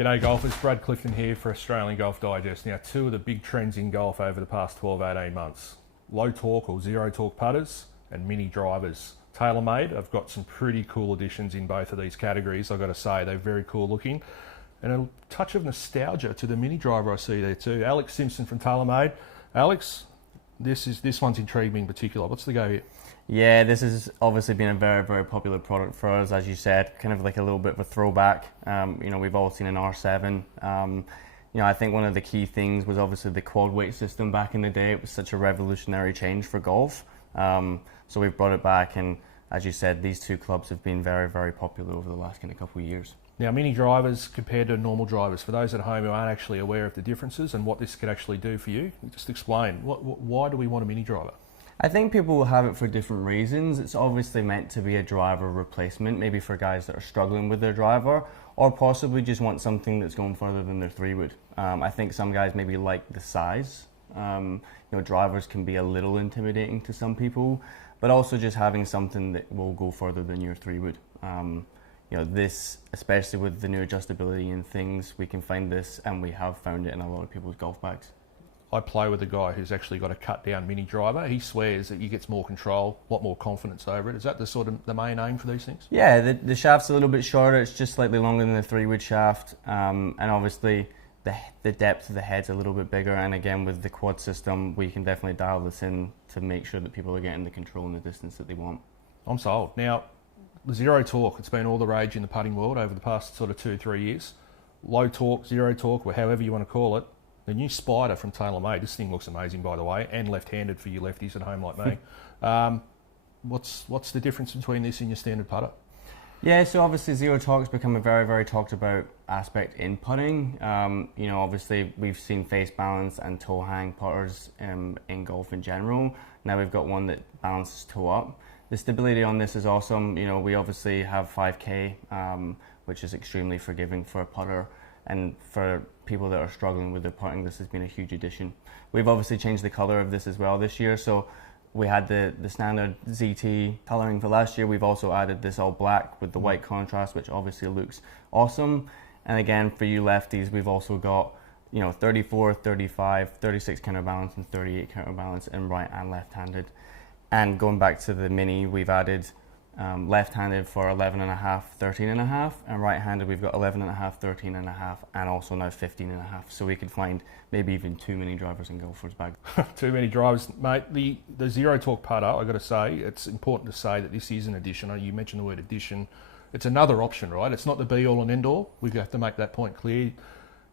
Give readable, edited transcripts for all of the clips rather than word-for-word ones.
G'day golfers, Brad Clifton here for Australian Golf Digest. Now, two of the big trends in golf over the past 12-18 months. Low torque or zero torque putters and mini drivers. TaylorMade, I've got some pretty cool additions in both of these categories, I've got to say. They're very cool looking. And a touch of nostalgia to the mini driver I see there too. Alex Simpson from TaylorMade. Alex, this one's intrigued me in particular. What's the go here? Yeah, this has obviously been a very, very popular product for us, as you said, kind of like a little bit of a throwback. We've all seen an R7. I think one of the key things was obviously the quad weight system back in the day. It was such a revolutionary change for golf. So we've brought it back, and as you said, these two clubs have been very, very popular over the last kind of couple of years. Now, mini drivers compared to normal drivers, for those at home who aren't actually aware of the differences and what this could actually do for you, just explain, why do we want a mini driver? I think people will have it for different reasons. It's obviously meant to be a driver replacement, maybe for guys that are struggling with their driver, or possibly just want something that's going further than their 3-wood. I think some guys maybe like the size. Drivers can be a little intimidating to some people, but also just having something that will go further than your 3-wood. This, especially with the new adjustability and things, we can find this, and we have found it in a lot of people's golf bags. I play with a guy who's actually got a cut down mini driver. He swears that he gets more control, a lot more confidence over it. Is that the main aim for these things? Yeah, the shaft's a little bit shorter. It's just slightly longer than the 3-wood shaft. And obviously the depth of the head's a little bit bigger. And again, with the quad system, we can definitely dial this in to make sure that people are getting the control and the distance that they want. I'm sold. Now, the zero torque, it's been all the rage in the putting world over the past sort of 2-3 years. Low torque, zero torque, or however you want to call it. The new Spider from TaylorMade, this thing looks amazing, by the way, and left-handed for you lefties at home like me. What's the difference between this and your standard putter? Yeah, so obviously zero torque's become a very, very talked about aspect in putting. Obviously we've seen face balance and toe hang putters in golf in general. Now we've got one that balances toe up. The stability on this is awesome. We obviously have 5K, which is extremely forgiving for a putter. And for people that are struggling with their putting, this has been a huge addition. We've obviously changed the colour of this as well this year. So we had the standard ZT colouring for last year. We've also added this all black with the white contrast, which obviously looks awesome. And again, for you lefties, we've also got 34, 35, 36 counterbalance and 38 counterbalance in right and left-handed. And going back to the mini, we've added left-handed for 11.5, 13.5, and right-handed we've got 11.5, 13.5, and also now 15.5. So we could find maybe even too many drivers in golfers' bag. Too many drivers, mate. The zero torque putter, I got to say, it's important to say that this is an addition. You mentioned the word addition. It's another option, right? It's not the be-all and end-all. We have to make that point clear.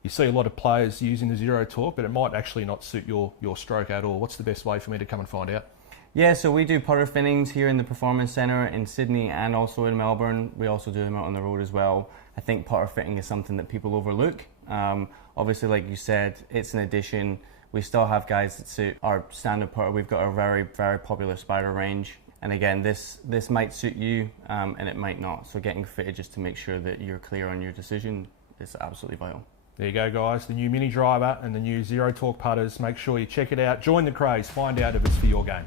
You see a lot of players using the zero torque, but it might actually not suit your stroke at all. What's the best way for me to come and find out? Yeah, so we do putter fittings here in the Performance Centre in Sydney and also in Melbourne. We also do them out on the road as well. I think putter fitting is something that people overlook. Obviously, like you said, it's an addition. We still have guys that suit our standard putter. We've got a very, very popular Spider range. And again, this might suit you and it might not. So getting fitted just to make sure that you're clear on your decision is absolutely vital. There you go, guys. The new mini driver and the new zero torque putters. Make sure you check it out. Join the craze. Find out if it's for your game.